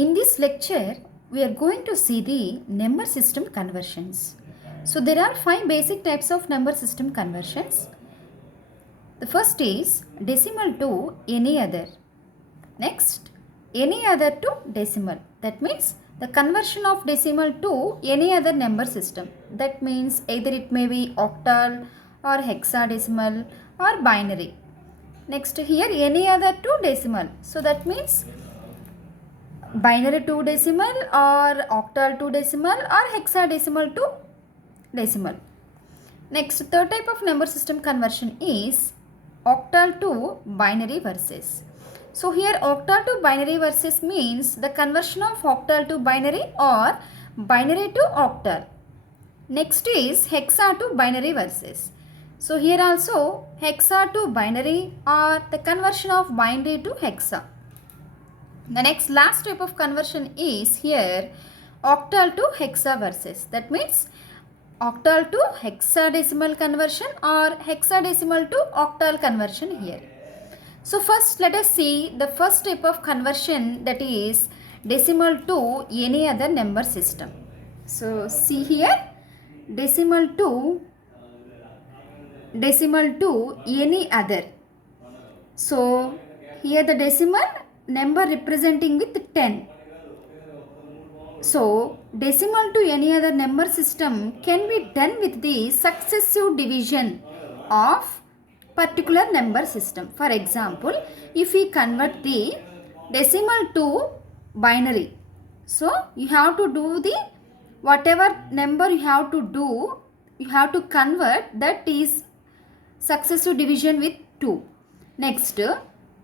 In this lecture, we are going to see the number system conversions. So there are 5 basic types of number system conversions. The first is decimal to any other. Next, any other to decimal. That means the conversion of decimal to any other number system. That means either it may be octal or hexadecimal or binary. Next here any other to decimal. So that means binary to decimal or octal to decimal or hexadecimal to decimal. Next, third type of number system conversion is octal to binary versus. So here octal to binary versus means the conversion of octal to binary or binary to octal. Next is hexa to binary versus. So here also hexa to binary or the conversion of binary to hexa. The next last type of conversion is here octal to hexa versus. That means octal to hexadecimal conversion or hexadecimal to octal conversion here. So first let us see the first type of conversion, that is decimal to any other number system. So see here decimal to any other. So here the decimal number representing with 10. So decimal to any other number system can be done with the successive division of particular number system. For example, if we convert the decimal to binary, so you have to do the whatever number you have to do, you have to convert, that is successive division with 2. Next,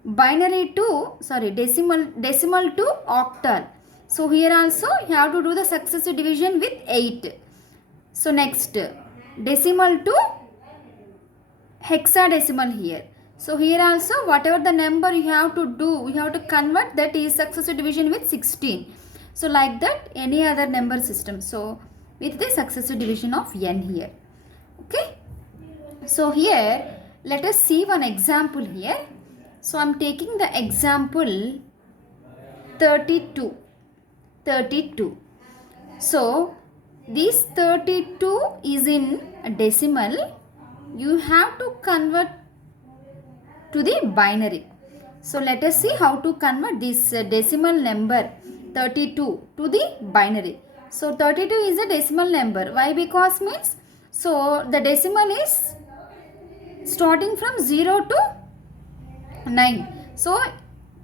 binary to decimal to octal. So here also you have to do the successive division with 8. So next, decimal to hexadecimal here. So here also whatever the number you have to do, you have to convert, that is successive division with 16. So like that any other number system. So with the successive division of n here. Okay. So here let us see one example here. So I am taking the example 32. So this 32 is in decimal. You have to convert to the binary. So let us see how to convert this decimal number 32 to the binary. So 32 is a decimal number. Why? Because means, so the decimal is starting from 0 to 9. So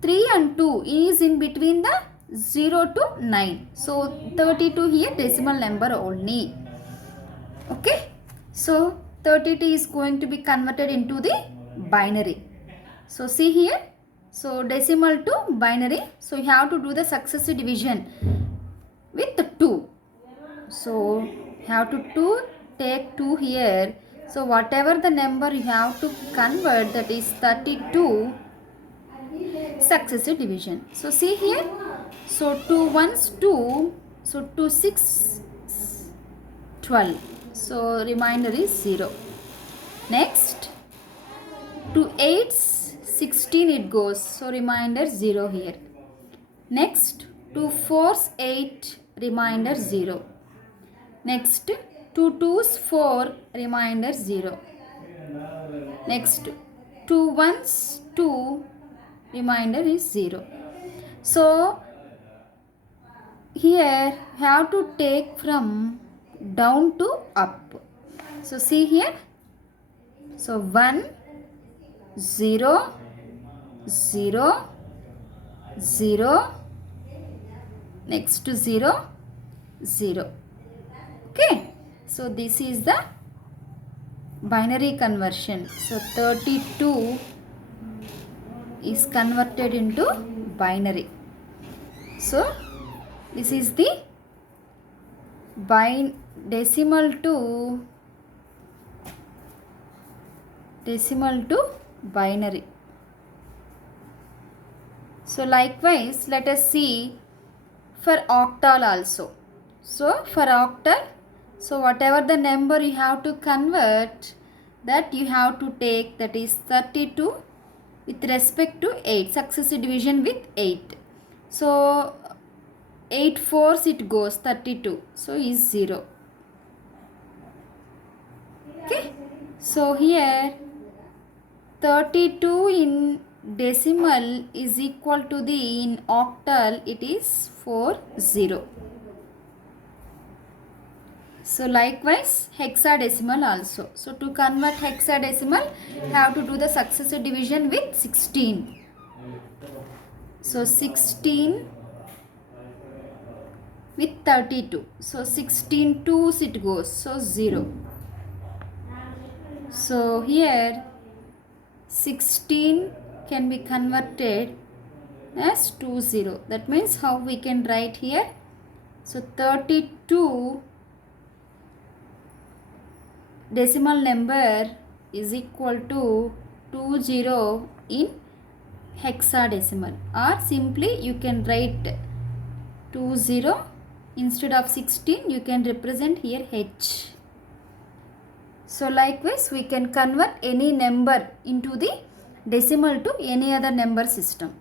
3 and 2 is in between the 0 to 9. So 32 here decimal number only. Okay. So 32 is going to be converted into the binary. So see here. So decimal to binary. So you have to do the successive division with 2. So you have to take 2 here. So whatever the number you have to convert, that is 32 successive division. So see here. So 2 ones 2. So 2 6 12. So remainder is 0. Next 2 8s 16 it goes. So remainder 0 here. Next 2 4s 8, remainder 0. Next 2 2s 4, remainder 0. Next 2 1s 2, remainder is 0. So here have to take from down to up. So see here. So 1 0 0 0, next to 0 0. Okay. So this is the binary conversion. So 32 is converted into binary. So this is the decimal to binary. So likewise let us see for octal also. So for octal, so whatever the number you have to convert, that you have to take, that is 32 with respect to 8, successive division with 8. So 8 fours it goes 32. So is 0. Okay. So here 32 in decimal is equal to the in octal it is 40. So likewise hexadecimal also. So to convert hexadecimal have to do the successive division with 16. So 16 with 32. So 16 twos it goes. So 0. So here 16 can be converted as 20. That means how we can write here. So 32 decimal number is equal to 20 in hexadecimal, or simply you can write 20 instead of 16 you can represent here H. So likewise we can convert any number into the decimal to any other number system.